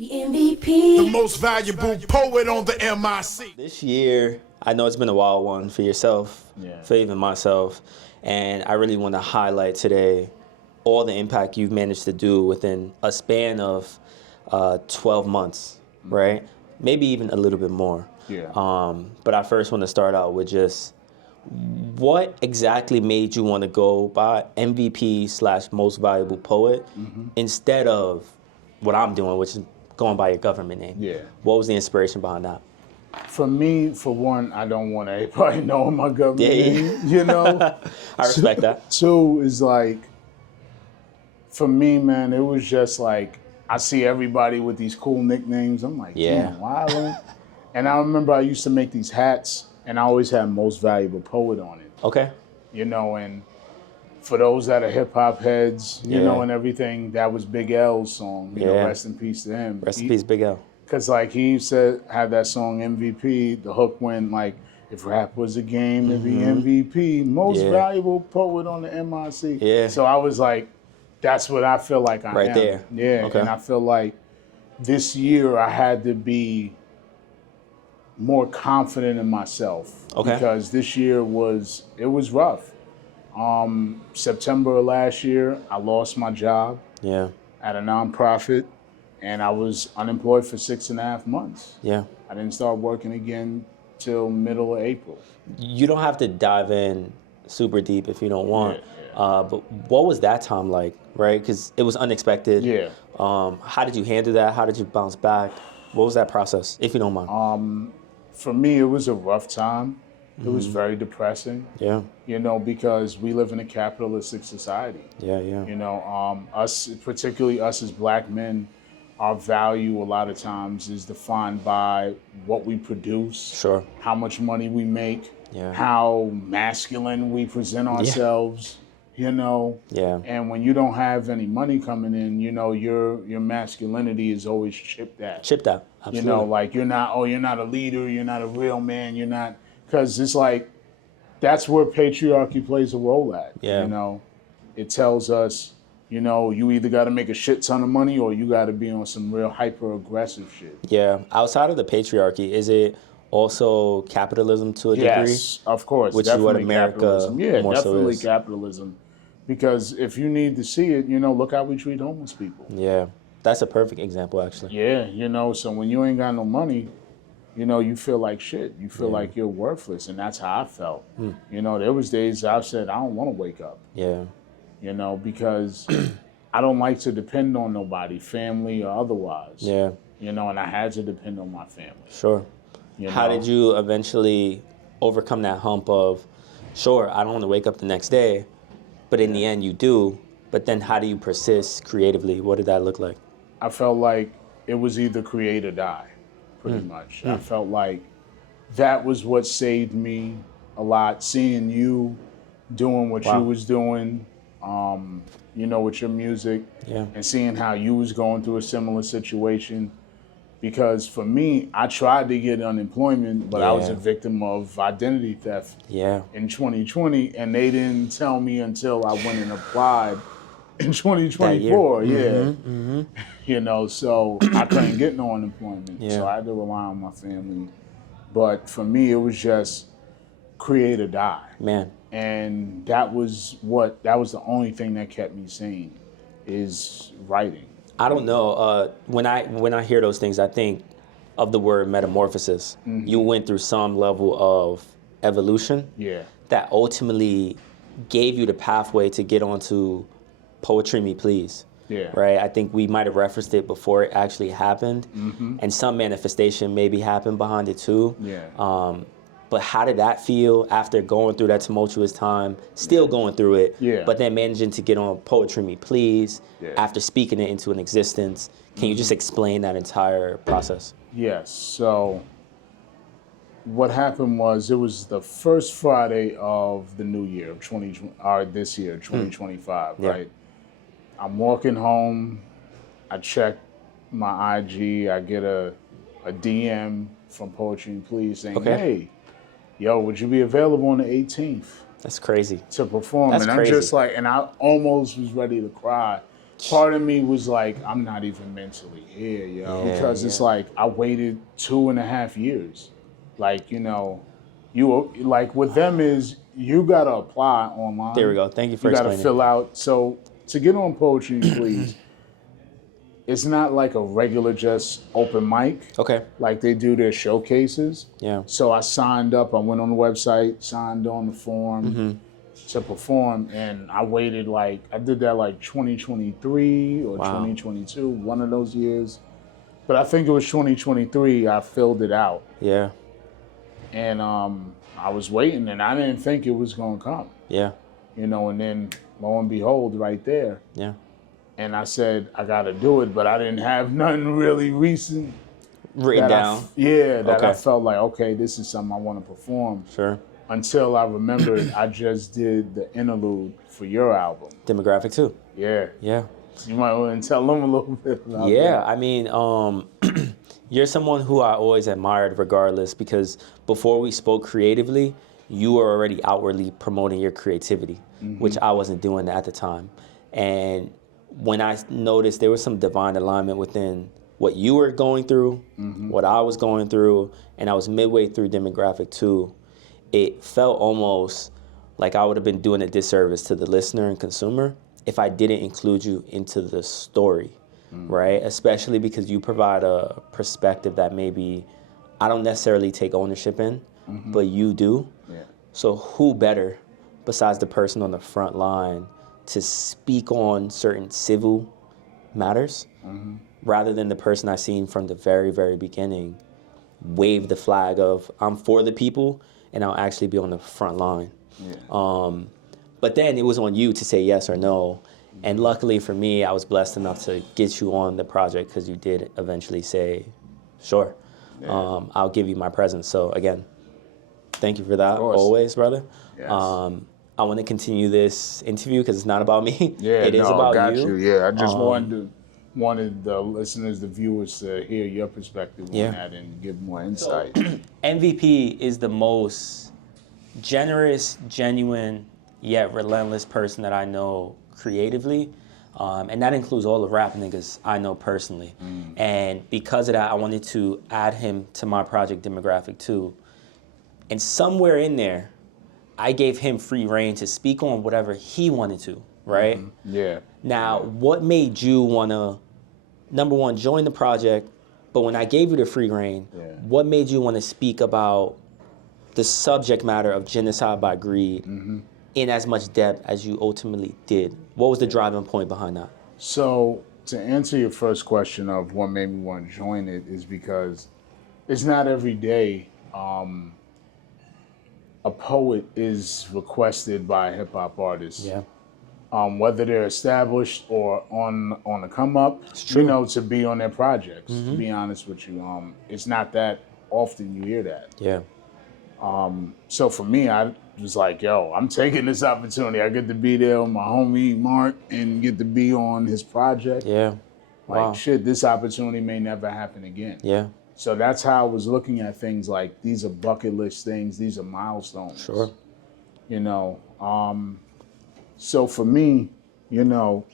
The MVP. The most valuable poet on the MIC. This year, I know it's been a wild one for yourself, for even myself, and I really want to highlight today all the impact you've managed to do within a span of 12 months, right? Maybe even a little bit more. But I first want to start out with just what exactly made you want to go by MVP / most valuable poet instead of what I'm doing, which is going by your government name? What was the inspiration behind that? For me, for one, I don't want everybody knowing my government name, you know? I respect that. Two is like, for me, man, it was just like, I see everybody with these cool nicknames. I'm like, damn, wildin'. And I remember I used to make these hats, and I always had most valuable poet on it. Okay. You know, and for those that are hip hop heads, you know, and everything, that was Big L's song. You know, rest in peace to him. Rest in peace, Big L. Because like he said, had that song MVP. The hook went like, if rap was a game, it'd be MVP, most valuable poet on the MIC. So I was like, that's what I feel like I am. Right there. And I feel like this year I had to be more confident in myself. Because this year was rough. September of last year, I lost my job at a nonprofit, and I was unemployed for 6.5 months. I didn't start working again till middle of April. You don't have to dive in super deep if you don't want. But what was that time like, right? Because it was unexpected. How did you handle that? How did you bounce back? What was that process, if you don't mind? For me, it was a rough time. It was very depressing. You know, because we live in a capitalistic society. You know, us, particularly us as black men, our value a lot of times is defined by what we produce, how much money we make, how masculine we present ourselves, you know. And when you don't have any money coming in, you know, your masculinity is always chipped at. Absolutely. You know, like you're not a leader, you're not a real man, you're not, because it's like, that's where patriarchy plays a role at. You know, it tells us, you know, you either got to make a shit ton of money or you got to be on some real hyper aggressive shit. Outside of the patriarchy, is it also capitalism to a degree? Yes, of course. Which is what America more definitely so is. Capitalism. Because if you need to see it, you know, look how we treat homeless people. That's a perfect example, actually. You know, so when you ain't got no money, you know, you feel like shit. You feel like you're worthless, and that's how I felt. You know, there was days I've said, I don't want to wake up. You know, because I don't like to depend on nobody, family or otherwise. You know, and I had to depend on my family. How did you eventually overcome that hump of, sure, I don't want to wake up the next day, but in the end you do, but then how do you persist creatively? What did that look like? I felt like it was either create or die, pretty much. I felt like that was what saved me a lot, seeing you doing what you was doing, you know, with your music, and seeing how you was going through a similar situation. Because for me, I tried to get unemployment, but I was a victim of identity theft in 2020, and they didn't tell me until I went and applied in 2024. You know, so I couldn't get no unemployment, so I had to rely on my family. But for me, it was just create or die. And that was the only thing that kept me sane, is writing. I don't know. When I hear those things, I think of the word metamorphosis. You went through some level of evolution that ultimately gave you the pathway to get onto Poetry Me Please. Right? I think we might have referenced it before it actually happened. And some manifestation maybe happened behind it too. But how did that feel after going through that tumultuous time, still going through it, but then managing to get on Poetry Me Please after speaking it into an existence? Can you just explain that entire process? Yes. So what happened was, it was the first Friday of the new year, this year, 2025, right? I'm walking home, I check my IG, I get a DM from Poetry Me Please saying, hey, yo, would you be available on the 18th? That's crazy. To perform. That's and crazy. I'm just like, and I almost was ready to cry. part of me was like, I'm not even mentally here, yo. Yeah, because it's like, I waited 2.5 years. Like, you know, you like with them is you gotta apply online. There we go. Thank you for You gotta explaining. fill out. So to get on Poetry Please, it's not like a regular just open mic. Okay. Like they do their showcases. Yeah. So I signed up. I went on the website, signed on the form to perform, and I waited like I did that like 2023 or 2022, one of those years. But I think it was 2023. I filled it out. Yeah. And I was waiting, and I didn't think it was gonna come. Yeah. You know, and then lo and behold, right there. Yeah. And I said I gotta do it, but I didn't have nothing really recent Written down. I felt like, okay, this is something I want to perform. Sure. Until I remembered I just did the interlude for your album. Demographic too. Yeah. Yeah. You might want to tell them a little bit about that. Yeah, I mean, you're someone who I always admired regardless, because before we spoke creatively, you were already outwardly promoting your creativity, which I wasn't doing at the time. And when I noticed there was some divine alignment within what you were going through, what I was going through, and I was midway through Demographic 2, it felt almost like I would have been doing a disservice to the listener and consumer if I didn't include you into the story, right? Especially because you provide a perspective that maybe I don't necessarily take ownership in, but you do. Yeah. So who better besides the person on the front line to speak on certain civil matters rather than the person I seen from the very, very beginning wave the flag of I'm for the people and I'll actually be on the front line. Yeah. But then it was on you to say yes or no. And luckily for me, I was blessed enough to get you on the project because you did eventually say, sure, I'll give you my presence. So again, thank you for that always, brother. Yes. I want to continue this interview because it's not about me. Yeah, it is about got you. Yeah, I just wanted the listeners, the viewers to hear your perspective on that and give more insight. MVP is the most generous, genuine, yet relentless person that I know creatively. And that includes all the rap niggas I know personally. And because of that, I wanted to add him to my project Demographic 2. And somewhere in there, I gave him free reign to speak on whatever he wanted to, right? Yeah. Now, what made you want to, number one, join the project, but when I gave you the free reign, what made you want to speak about the subject matter of genocide by greed in as much depth as you ultimately did? What was the driving point behind that? So, to answer your first question of what made me want to join it is because it's not every day a poet is requested by a hip hop artist. Yeah. Whether they're established or on the come up, you know, to be on their projects. To be honest with you, it's not that often you hear that. Yeah. So for me, I was like, yo, I'm taking this opportunity. I get to be there with my homie Mark and get to be on his project. Yeah. Like, shit, this opportunity may never happen again. Yeah. So that's how I was looking at things. Like, these are bucket list things. These are milestones. Sure. You know, so for me, you know,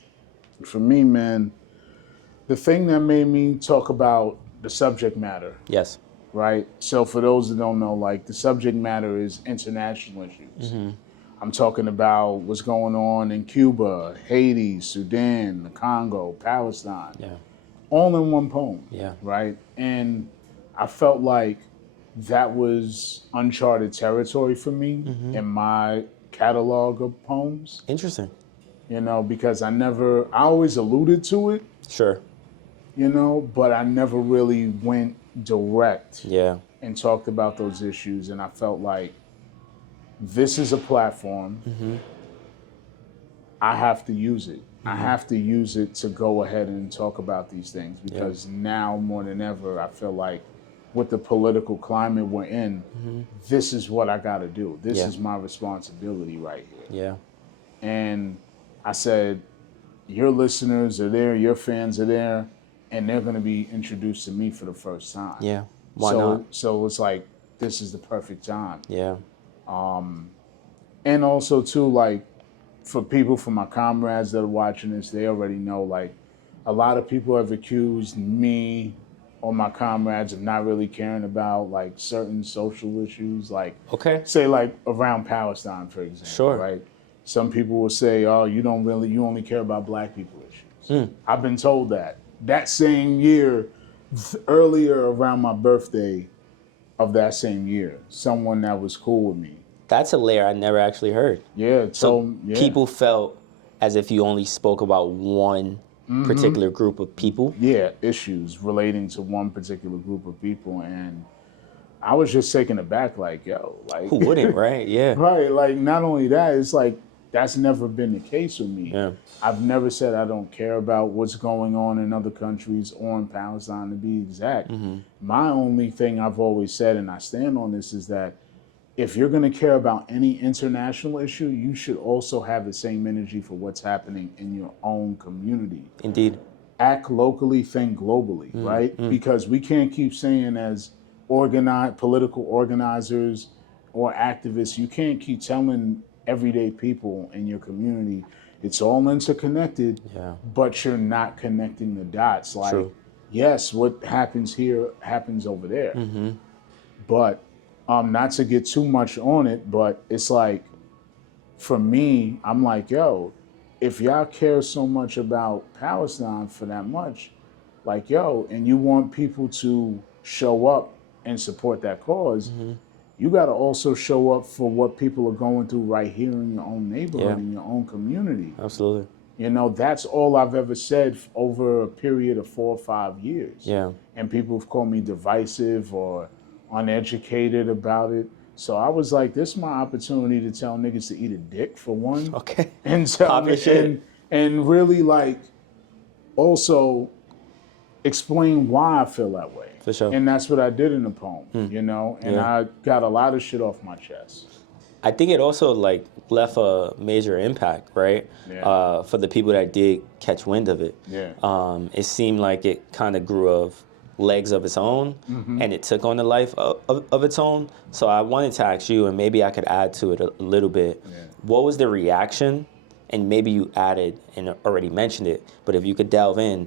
man, the thing that made me talk about the subject matter. Yes. Right? So for those that don't know, like, the subject matter is international issues. I'm talking about what's going on in Cuba, Haiti, Sudan, the Congo, Palestine. Yeah. All in one poem. Yeah. Right? And I felt like that was uncharted territory for me in my catalog of poems. Interesting. You know, because I always alluded to it. Sure. You know, but I never really went direct. Yeah. And talked about those issues. And I felt like this is a platform. I have to use it. I have to use it to go ahead and talk about these things because now more than ever, I feel like with the political climate we're in, this is what I got to do. This is my responsibility right here. Yeah. And I said, your listeners are there, your fans are there, and they're going to be introduced to me for the first time. Yeah. Why not? So it's like, this is the perfect time. Yeah. And also too, like, for people, for my comrades that are watching this, they already know, like, a lot of people have accused me or my comrades of not really caring about, like, certain social issues, like, say, like, around Palestine, for example, right? Some people will say, oh, you only care about black people issues. I've been told that. That same year, earlier around my birthday of that same year, someone that was cool with me. That's a layer I never actually heard. Yeah. So people felt as if you only spoke about one particular group of people? Yeah, issues relating to one particular group of people. And I was just taken aback, like, yo, like... Who wouldn't, right? Yeah. Right, like, not only that, it's like, that's never been the case with me. Yeah. I've never said I don't care about what's going on in other countries or in Palestine, to be exact. My only thing I've always said, and I stand on this, is that if you're going to care about any international issue, you should also have the same energy for what's happening in your own community. Indeed. Act locally, think globally, right? Because we can't keep saying as political organizers or activists, you can't keep telling everyday people in your community it's all interconnected, but you're not connecting the dots. Like, yes, what happens here happens over there. But not to get too much on it, but it's like, for me, I'm like, yo, if y'all care so much about Palestine for that much, like, yo, and you want people to show up and support that cause, you got to also show up for what people are going through right here in your own neighborhood, in your own community. Absolutely. You know, that's all I've ever said over a period of 4 or 5 years. Yeah. And people have called me divisive or uneducated about it. So I was like, this is my opportunity to tell niggas to eat a dick, for one. Okay. And tell and really, like, also explain why I feel that way. For sure. And that's what I did in the poem, you know? And I got a lot of shit off my chest. I think it also, like, left a major impact, right? Yeah. For the people that did catch wind of it. Yeah. It seemed like it kind of grew of legs of its own, and it took on a life of its own. So I wanted to ask you, and maybe I could add to it a little bit. Yeah. What was the reaction? And maybe you added and already mentioned it, but if you could delve in,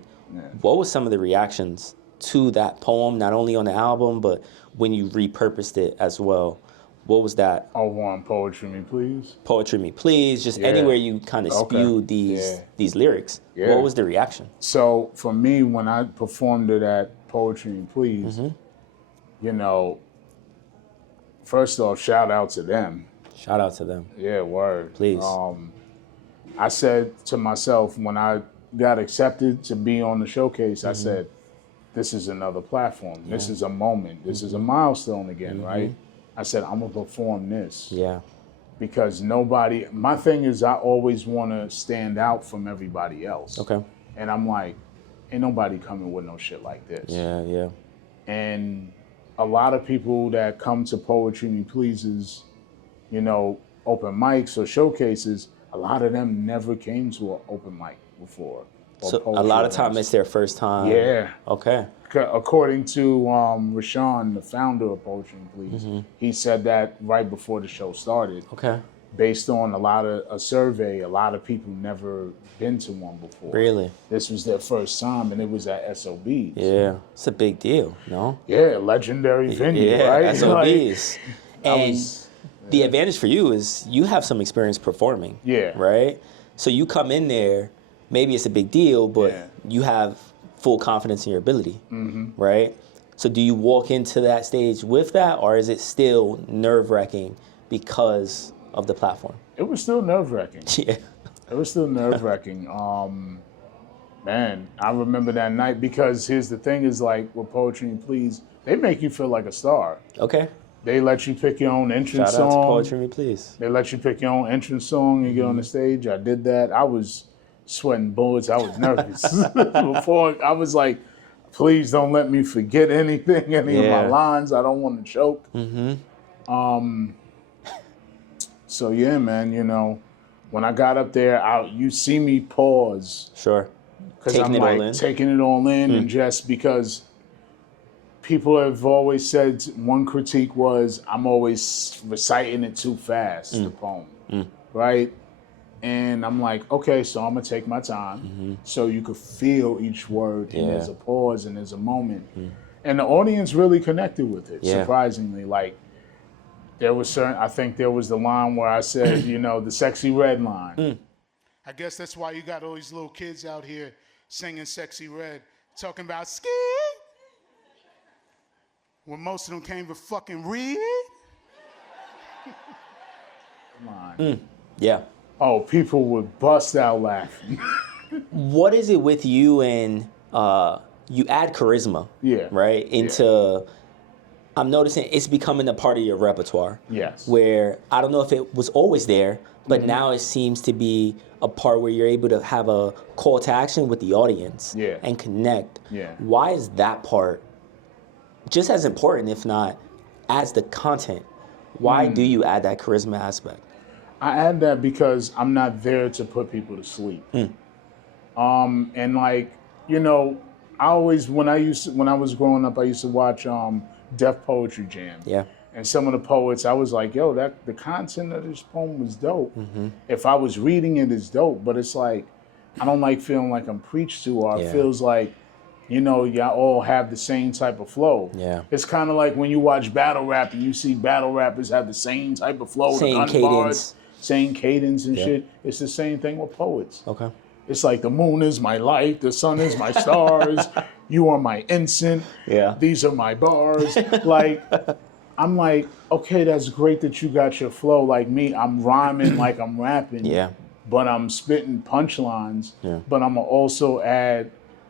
what was some of the reactions to that poem, not only on the album, but when you repurposed it as well? What was that? Oh, one, Poetry Me Please. Poetry Me Please, just anywhere you kind of spewed these lyrics. Yeah. What was the reaction? So for me, when I performed it at Poetry Me Please, you know, first off, shout out to them. Shout out to them. Yeah, word. Please. I said to myself, when I got accepted to be on the showcase, I said, this is another platform. Yeah. This is a moment. This is a milestone again, right? I said, I'm gonna perform this. Yeah. Because my thing is, I always wanna stand out from everybody else. Okay. And I'm like, ain't nobody coming with no shit like this. Yeah, yeah. And a lot of people that come to Poetry Me Pleases, you know, open mics or showcases, a lot of them never came to an open mic before. So a lot of time it's their first time. Yeah. Okay. According to Rashawn, the founder of Poetry Me Please, he said that right before the show started. Okay. Based on a survey, a lot of people never been to one before. Really? This was their first time, and it was at SOBs. Yeah, it's a big deal, no? Yeah, legendary venue, right? SOBs. And the advantage for you is you have some experience performing. Yeah. Right? So you come in there, maybe it's a big deal, but you have full confidence in your ability, right? So do you walk into that stage with that, or is it still nerve-wracking because of the platform? It was still nerve-wracking. Yeah. It was still nerve-wracking. Man, I remember that night, because here's the thing is, like, with Poetry Me Please, they make you feel like a star. Okay. They let you pick your own entrance song. Shout out to Poetry Me Please. They let you pick your own entrance song and get on the stage. I did that. I was sweating bullets. I was nervous. Before, I was like, please don't let me forget anything, any of my lines. I don't want to choke. So yeah, man, you know, when I got up there, you see me pause. Sure. Because I'm like taking it all in, and just because people have always said, one critique was I'm always reciting it too fast, the poem, right? And I'm like, okay, so I'm gonna take my time so you could feel each word, and there's a pause and there's a moment. And the audience really connected with it, surprisingly. Like, I think there was the line where I said, you know, the sexy red line. I guess that's why you got all these little kids out here singing Sexy Red, talking about ski. When most of them came to fucking read. Come on. Yeah. Oh, people would bust out laughing. What is it with you and you add charisma, right, into, I'm noticing it's becoming a part of your repertoire. Yes. Where I don't know if it was always there, but now it seems to be a part where you're able to have a call to action with the audience and connect. Yeah. Why is that part just as important, if not as the content? Why do you add that charisma aspect? I add that because I'm not there to put people to sleep. And like, you know, when I was growing up, I used to watch Def Poetry Jam. Yeah. And some of the poets, I was like, yo, the content of this poem was dope. If I was reading it, it's dope. But it's like, I don't like feeling like I'm preached to, or it feels like, you know, y'all all have the same type of flow. Yeah. It's kind of like when you watch battle rap and you see battle rappers have the same type of flow, same cadence. Same cadence and shit. It's the same thing with poets. Okay. It's like the moon is my light, the sun is my stars, you are my ensign, these are my bars. Like, I'm like, okay, that's great that you got your flow. Like me, I'm rhyming like I'm rapping, but I'm spitting punchlines, but I'm also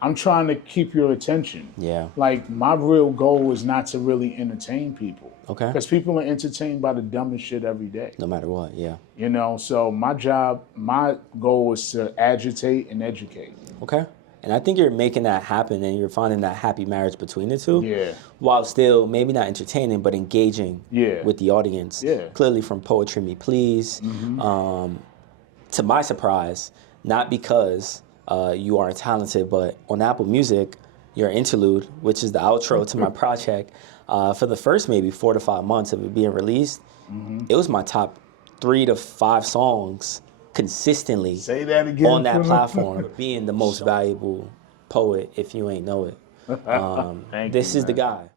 I'm trying to keep your attention. Yeah. Like, my real goal is not to really entertain people. Okay. Because people are entertained by the dumbest shit every day. No matter what, You know, so my goal is to agitate and educate. Okay. And I think you're making that happen, and you're finding that happy marriage between the two. Yeah. While still maybe not entertaining, but engaging with the audience. Yeah. Clearly from Poetry Me Please, to my surprise, not because you aren't talented, but on Apple Music, your interlude, which is the outro to my project, for the first maybe 4 to 5 months of it being released, it was my top 3 to 5 songs consistently. Say that again, on that platform, being the most valuable poet, if you ain't know it. This is the guy.